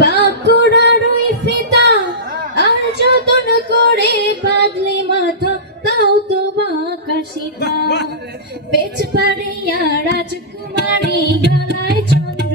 বাঁকুড়ার ওই ফিতা। হ্যাঁ। আর যতন করে বাদলি মাথা তাও তো বাঁকা সীতা। পেছ পারে রাজকুমারী গলায় চন্দ্র